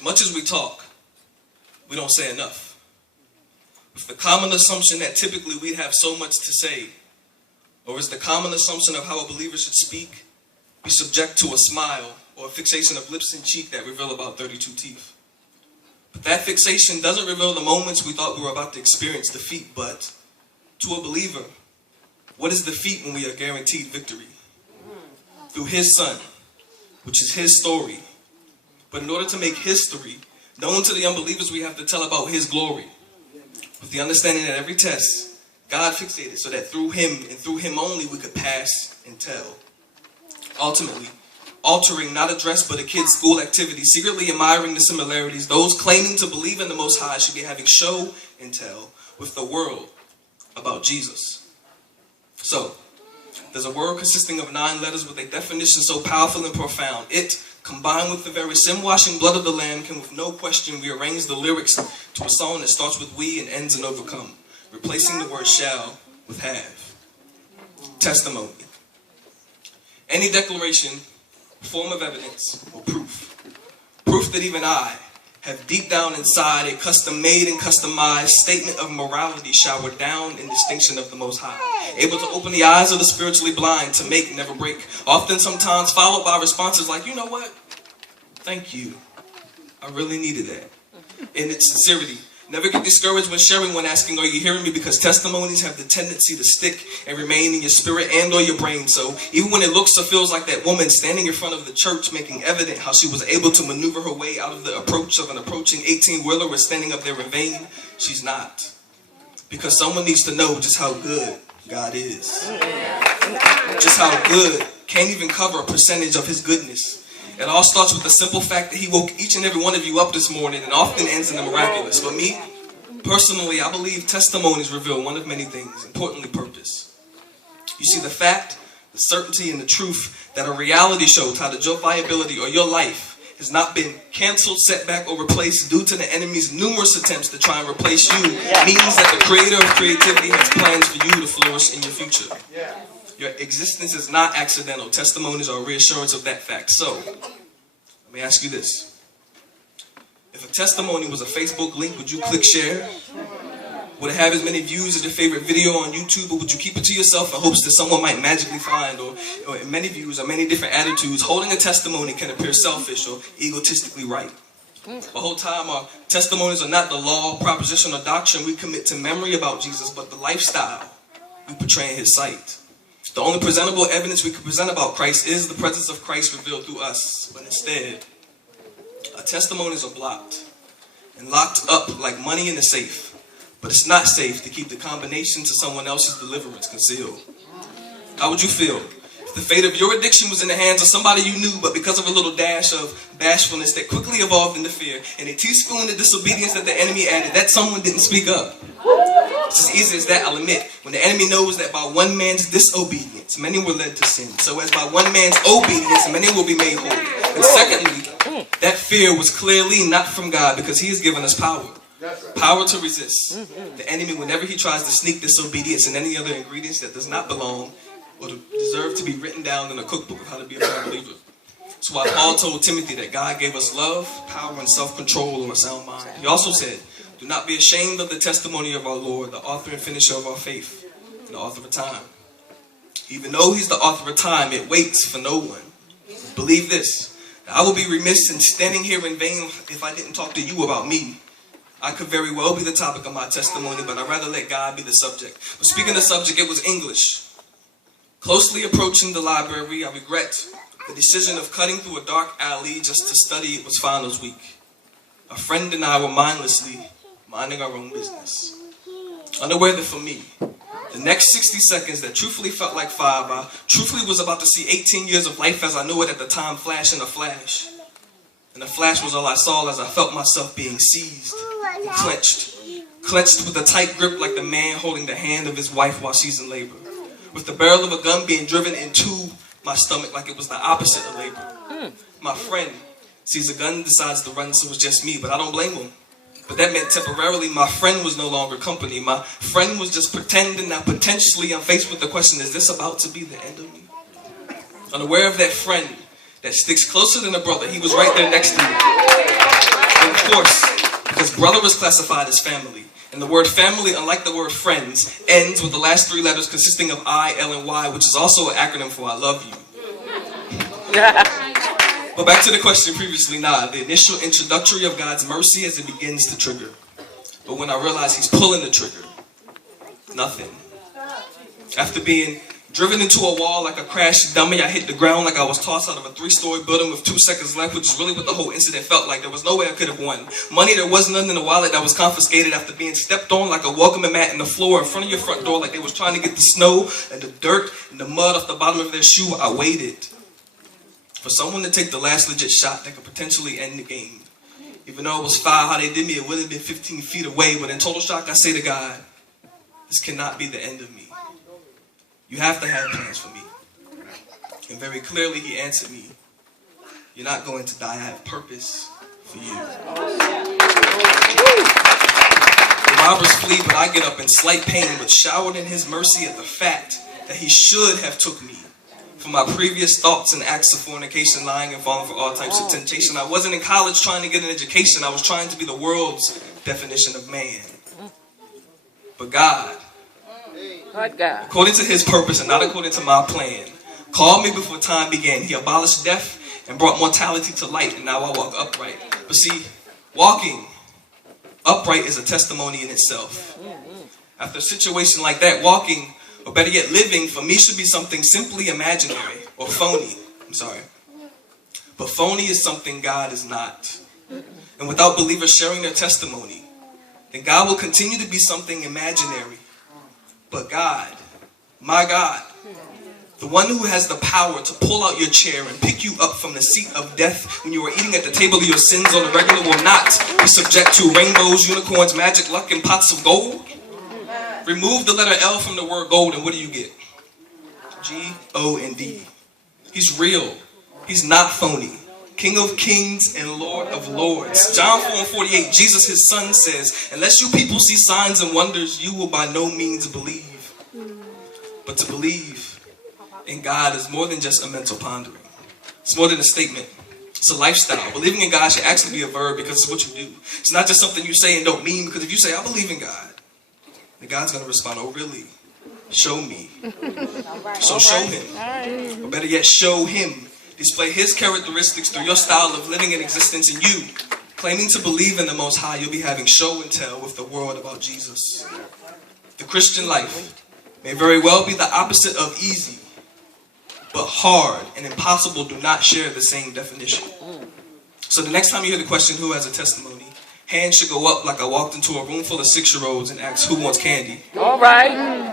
as much as we talk, we don't say enough. With the common assumption that typically we'd have so much to say, or is the common assumption of how a believer should speak be subject to a smile or a fixation of lips and cheek that reveal about 32 teeth? But that fixation doesn't reveal the moments we thought we were about to experience defeat, but to a believer, what is defeat when we are guaranteed victory? Through his son, which is his story. But in order to make history known to the unbelievers, we have to tell about his glory. With the understanding that every test, God fixated so that through him and through him only we could pass and tell. Ultimately, altering not a dress but a kid's school activity, secretly admiring the similarities, those claiming to believe in the Most High should be having show and tell with the world about Jesus. So, there's a word consisting of 9 letters with a definition so powerful and profound. It, combined with the very sin-washing blood of the Lamb, can with no question rearrange the lyrics to a song that starts with we and ends in overcome, replacing the word shall with have. Testimony. Any declaration, form of evidence, or proof. Proof that even I have deep down inside a custom-made and customized statement of morality showered down in distinction of the Most High. Able to open the eyes of the spiritually blind, to make, never break. Often, sometimes, followed by responses like, you know what? Thank you. I really needed that. In its sincerity. Never get discouraged when sharing, when asking, are you hearing me? Because testimonies have the tendency to stick and remain in your spirit and or your brain. So even when it looks or feels like that woman standing in front of the church making evident how she was able to maneuver her way out of the approach of an approaching 18-wheeler was standing up there in vain, she's not. Because someone needs to know just how good God is. Just how good can't even cover a percentage of his goodness. It all starts with the simple fact that he woke each and every one of you up this morning and often ends in the miraculous. For me, personally, I believe testimonies reveal one of many things, importantly purpose. You see, the fact, the certainty, and the truth that a reality show titled your viability or your life has not been canceled, set back, or replaced due to the enemy's numerous attempts to try and replace you means that the creator of creativity has plans for you to flourish in your future. Your existence is not accidental. Testimonies are a reassurance of that fact. So, let me ask you this. If a testimony was a Facebook link, would you click share? Would it have as many views as your favorite video on YouTube, or would you keep it to yourself in hopes that someone might magically find, or many views or many different attitudes? Holding a testimony can appear selfish or egotistically right. The whole time our testimonies are not the law, proposition, or doctrine we commit to memory about Jesus, but the lifestyle we portray in his sight. The only presentable evidence we can present about Christ is the presence of Christ revealed through us. But instead, our testimonies are blocked and locked up like money in a safe. But it's not safe to keep the combination to someone else's deliverance concealed. How would you feel if the fate of your addiction was in the hands of somebody you knew, but because of a little dash of bashfulness that quickly evolved into fear, and a teaspoon of disobedience that the enemy added, that someone didn't speak up? It's as easy as that, I'll admit. When the enemy knows that by one man's disobedience, many were led to sin. So as by one man's obedience, many will be made whole. And secondly, that fear was clearly not from God, because he has given us power. Power to resist the enemy whenever he tries to sneak disobedience and any other ingredients that does not belong or deserve to be written down in a cookbook of how to be a firm believer. That's why Paul told Timothy that God gave us love, power, and self-control or a sound mind. He also said, do not be ashamed of the testimony of our Lord, the author and finisher of our faith, and the author of time. Even though he's the author of time, it waits for no one. Believe this, I will be remiss in standing here in vain if I didn't talk to you about me. I could very well be the topic of my testimony, but I'd rather let God be the subject. But speaking of the subject, it was English. Closely approaching the library, I regret the decision of cutting through a dark alley just to study. It was finals week. A friend and I were mindlessly minding our own business. Unaware that for me, the next 60 seconds that truthfully felt like 5, I truthfully was about to see 18 years of life as I knew it at the time flash in a flash. And the flash was all I saw as I felt myself being seized and clenched with a tight grip like the man holding the hand of his wife while she's in labor. With the barrel of a gun being driven into my stomach like it was the opposite of labor. My friend sees a gun and decides to run, so it was just me, but I don't blame him. But that meant temporarily my friend was no longer company. My friend was just pretending. Now potentially I'm faced with the question, is this about to be the end of me? Unaware of that friend that sticks closer than a brother, he was right there next to me. brother is classified as family. And the word family, unlike the word friends, ends with the last 3 letters consisting of I, L, and Y, which is also an acronym for I love you. But back to the question previously, the initial introductory of God's mercy as it begins to trigger. But when I realize he's pulling the trigger, nothing. After being driven into a wall like a crashed dummy, I hit the ground like I was tossed out of a 3-story building with 2 seconds left, which is really what the whole incident felt like. There was no way I could have won. Money, there was none in the wallet that was confiscated after being stepped on like a welcoming mat in the floor in front of your front door like they was trying to get the snow and the dirt and the mud off the bottom of their shoe. I waited for someone to take the last legit shot that could potentially end the game. Even though it was foul how they did me, it would have been 15 feet away. But in total shock, I say to God, this cannot be the end of me. You have to have plans for me. And very clearly he answered me, you're not going to die. I have purpose for you. The robbers flee, but I get up in slight pain, but showered in his mercy at the fact that he should have took me for my previous thoughts and acts of fornication, lying, and falling for all types of temptation. I wasn't in college trying to get an education. I was trying to be the world's definition of man. But God, according to his purpose and not according to my plan, called me before time began. He abolished death and brought mortality to light, and now I walk upright. But see, walking upright is a testimony in itself. After a situation like that, walking, or better yet, living, for me should be something simply imaginary, or phony. But phony is something God is not. And without believers sharing their testimony, then God will continue to be something imaginary. But God, my God, the one who has the power to pull out your chair and pick you up from the seat of death when you are eating at the table of your sins on the regular, will not be subject to rainbows, unicorns, magic, luck, and pots of gold. Remove the letter L from the word gold, and what do you get? G-O-N-D. He's real. He's not phony. King of kings and Lord of lords. John 4:48, Jesus, his son, says, unless you people see signs and wonders, you will by no means believe. But to believe in God is more than just a mental pondering. It's more than a statement. It's a lifestyle. Believing in God should actually be a verb because it's what you do. It's not just something you say and don't mean, because if you say, I believe in God, then God's going to respond, oh really? Show me. So show him. Or better yet, show him. Display his characteristics through your style of living and existence in you. Claiming to believe in the Most High, you'll be having show and tell with the world about Jesus. The Christian life may very well be the opposite of easy, but hard and impossible do not share the same definition. So the next time you hear the question, who has a testimony, hands should go up like I walked into a room full of 6-year-olds and asked, who wants candy? All right.